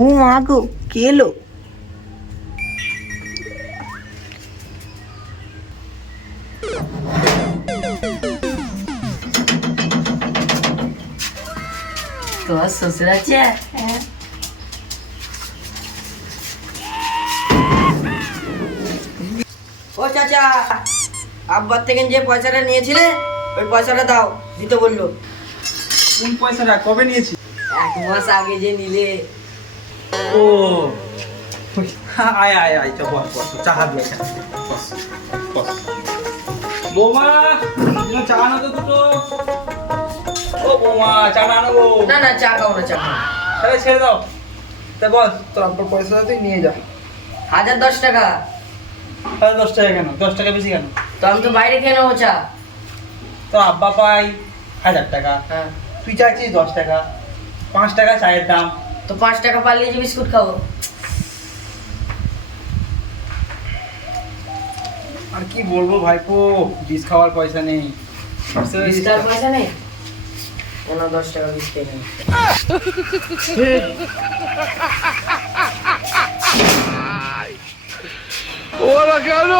ও মা গো, কে এলো? তোমার শ্বশুর আছে? হ্যাঁ। ও চাচা, আব্বার থেকে যে পয়সাটা নিয়েছিলে ওই পয়সাটা দাও, দিতে বললো। কোন পয়সাটা কবে নিয়েছি? 1 মাস আগে যে নিলে। ও আয় আয় আয়, বস বস, চা হাত লাগে, বস বস। বৌমা, তুমি চা আনো তো দুটো। ও বৌমা, চা না আনো গো। না না, চা খাও না, চা খাও। তাহলে ছেড়ে দাও। তা বস, তোর আব্বার পয়সা তুই নিয়ে যা। 1010 টাকা। তাহলে 10 টাকা কেন? 10 টাকা বেশি কেন? তো আমি তো বাইরে খেয়ে নেবো চা। তোর আব্বা পাই 1000 টাকা, হ্যাঁ, তুই চাইছিস 10 টাকা, 5 টাকা চায়ের দাম। তো 5 টাকা পারলে যে বিস্কুট খাবো। আর কি বলবো ভাইপো, বিষ খাওয়ার পয়সা নেই। বিস্কার পয়সা নেই? কেন 10 টাকা বিস্কুট নেই? ওরা কেন?